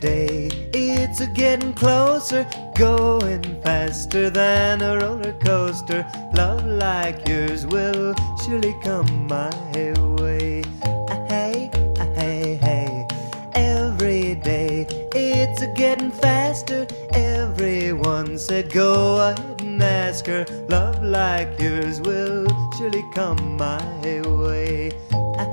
day. It's a getting closer, going faster than a roller coaster. Love like yours will surely come my way. Hey, hey, hey. Every day it's a getting faster. Everyone said go ahead and ask her. Love like yours will surely come my way.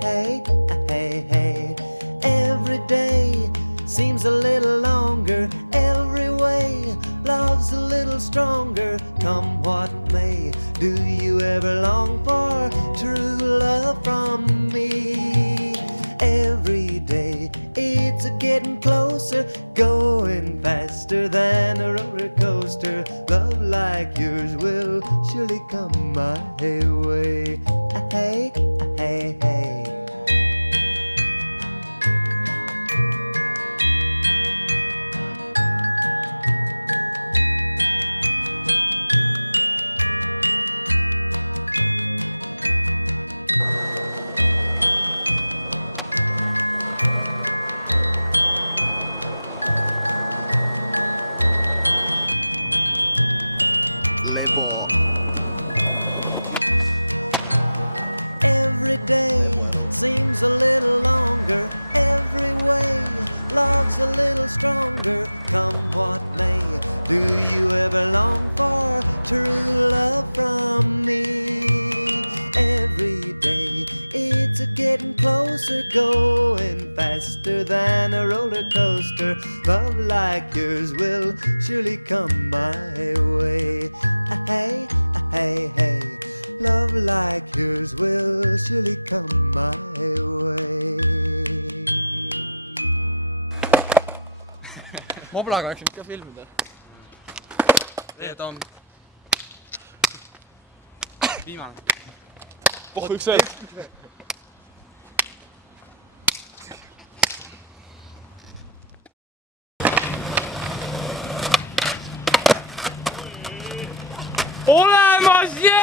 Hey, hey, hey. Every day seems a little longer. Every way love's a little stronger. Come what may, do you ever long for true love from me? Every day it's a getting closer, going faster than a roller coaster. Love like yours will surely come my way. Hey, hey, hey. Do you ever long for true love from me? Every day it's a getting closer, going faster than a roller coaster. Love like yours will surely come my way. Hey, hey, hey. Love like yours will surely come my way. Moblaga oleks ka filmida. Tom. Viimane. Pohhu üks veel. Olemas, jee!